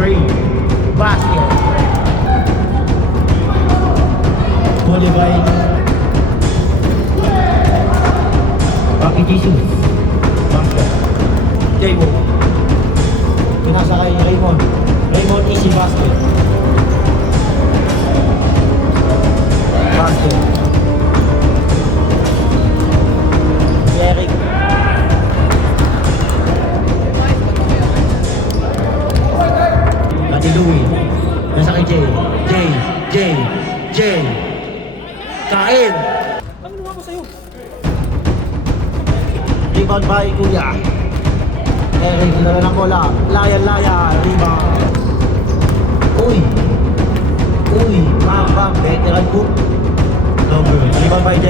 3. Basket. Bolivay. Rocky Jesus. Basket. J-Wo. Pinasa kay Raymond. Raymond easy basket. Basket. Eric. Ati Louie. Nasa kay J. Kain. Ang luha ko sa'yo. Rebound by Kuya. Eric, nila ng bola. Laya. Rebound. Uy. Bang. Veteran book. No good. Rebound by J.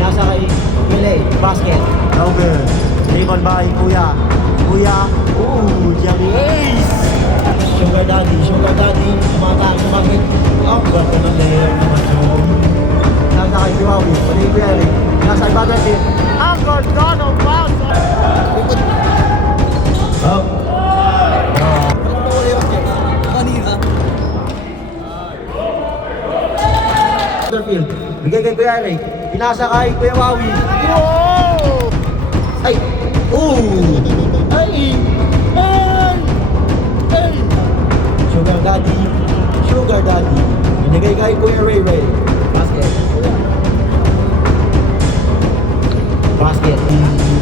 Nasa kay Mele. Basket. No good. Rebound by Kuya. Jerry Ace. Sugar Daddy. Tumataan sa bakit. Ang ganda ng layer naman yun. Nasa kay Kiwawi. Pwede yung Eric. Nasa kay Badratin. Ang ganda ng pass. Oh. Kanina. Field. Bigay kay Kuya Eric. Pinasa kay Kuya Wawi. Wow! Ay! Ay! Sugar Daddy. Binigay kay Kuya Ray. Basket.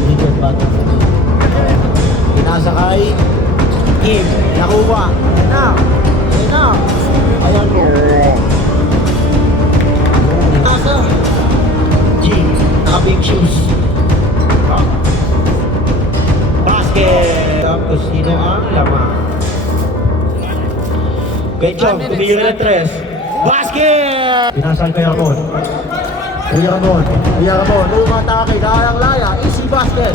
Richard Bata. Pinasa kay Kim. Nakuha. Ayan na. Ayan mo. Pinasa. Jim. Naka-big shoes. Basket. Tapos sino ang laman? Benchong, tumira ng tres. Basket! Pinasan kay Ramon. Kuya Ramon. Umatake. Dalang laya. Easy basket.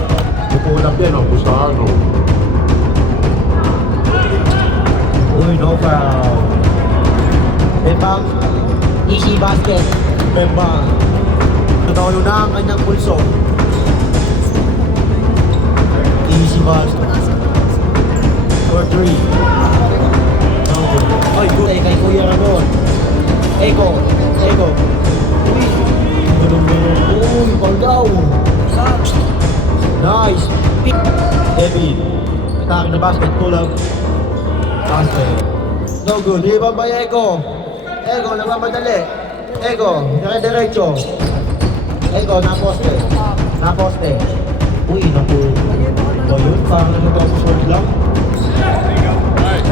Pupunap yan ang Gustavo. Uy, no foul. Bembang. Easy basket. Bembang. Natawalo na ang kanyang pulso. Easy basket. For 3. Ay, good. Kay Kuya Ramon. Eko. Uy. Uy, paldaw. Nice. David. Atake na basket. Pull up. Basket. No good. Rebound by Eko. Nagmamadali. Diretso. Naposte. Uy, naku. O yun, parang nagpapasword lang.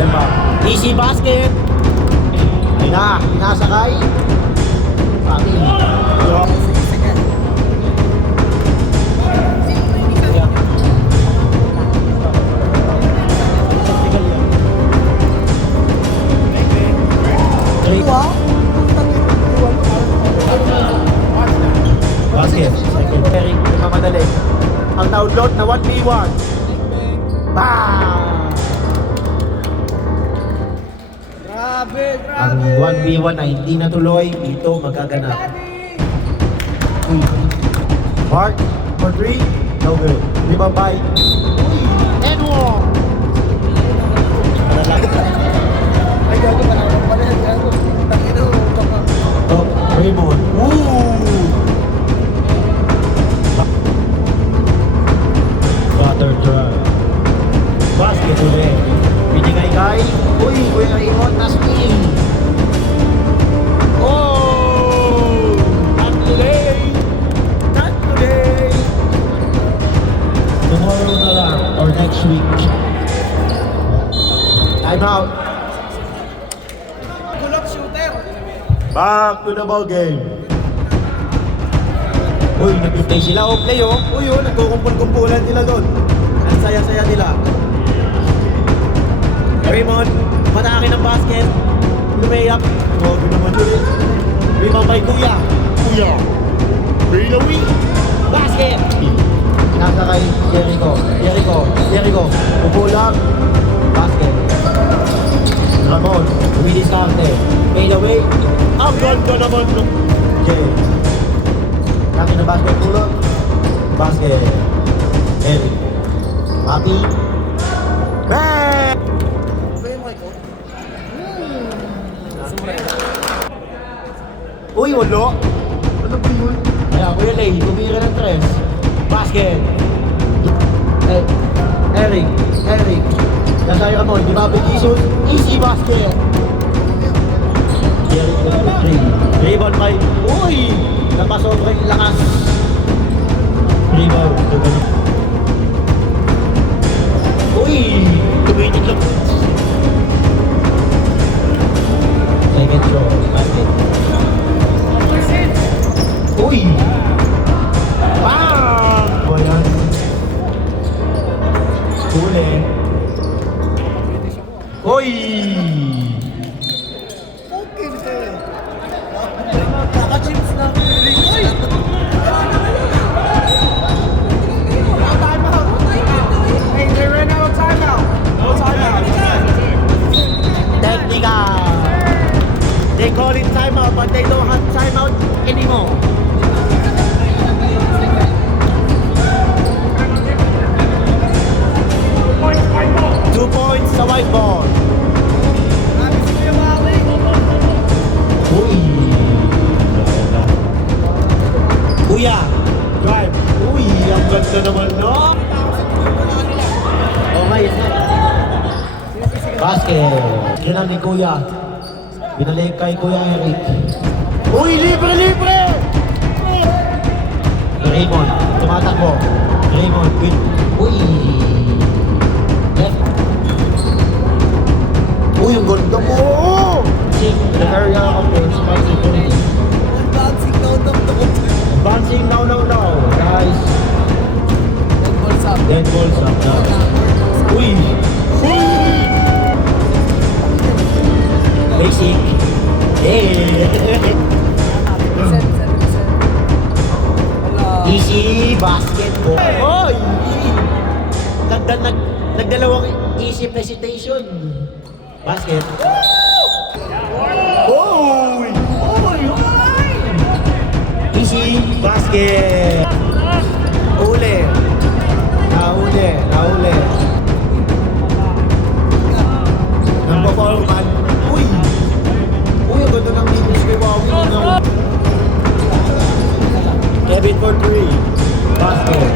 Diba? Easy basket. Ayun na, pinasa kay Pati. Basket. Second pairing, mamadali. Ang download na 1v1. Bang! Ang 1v1 na hindi natuloy, dito magaganap. Mark for 3, no good. Rebound by Enwo. Ay, gago pa naman pala yan. Gago. Tangino. Oh, Raymond. Butter drive. Basket ulit. Binigay kay Kuya Raymond na steal. Not today. Tomorrow na lang or next week. Time out. Kulak shooter. Back to the ball game. Uy, nag-play sila o play oh. Uy, nagkukumpul-kumpulan sila doon. Ang saya-saya nila. Raymond, patake ng basket. Lumayap. Gogo naman yun. Rebound by Kuya. Pinawi. Basket! Pinasa kay Jericho. Pupulang. Basket. Ramon, umidiskarte. Fade away. Ang ganda naman ng Jay. Kaki na basket pulot. Basket. Eric. Papi. Bang! Uy, walo. Ano ba yun? Kaya, Kuya Lay, tumira ng tres. Basket. Eric. Nasaya ka mo, di ba? Bigison. Easy basket. Eric, 3. Rebound by. Uy! Napasobra yung lakas. Rebound. Uy! Tumitig lang. Second throw. Basket. Uy! Bang! Bayan. Huli. Uy! Okay, sir. Kaka-chips na. Uy! Hey, they ran out of timeout. No timeout. Technical. They call it timeout, but they don't have timeout anymore. Two points sa white ball. Uy! Kuya! Drive! Uy! Ang ganda naman, no? Okay, basket! Kinang ni Kuya. Binalik kay Kuya Eric. Uy! Libre! Raymond, tumatakbo. Raymond, with... Uy! Left. Uy, ang ganda mo! Sing the area of the responsibility. Bouncing now, guys. Dead balls up now. Uy! Basic. Easy basketball. Oy! Nagdalawang isip hesitation. Basket. Oy! Easy basket. Uli. Nahuli. Nagpa-forman. Uy, ang ganda ng linis kay Wawi. Kevin for 3. Basket.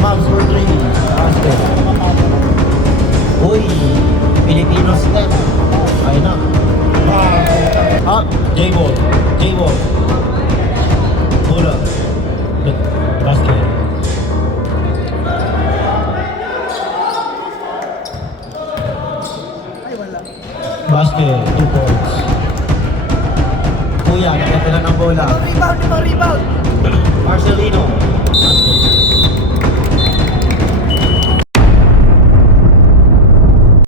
Mavs for 3. Basket. Uy, Filipino step. Ayun na. Up. J-ball. Bola. Basket. Basket. 2 points. Kuya, nagkatala ng bola. Rebound. Marcelino.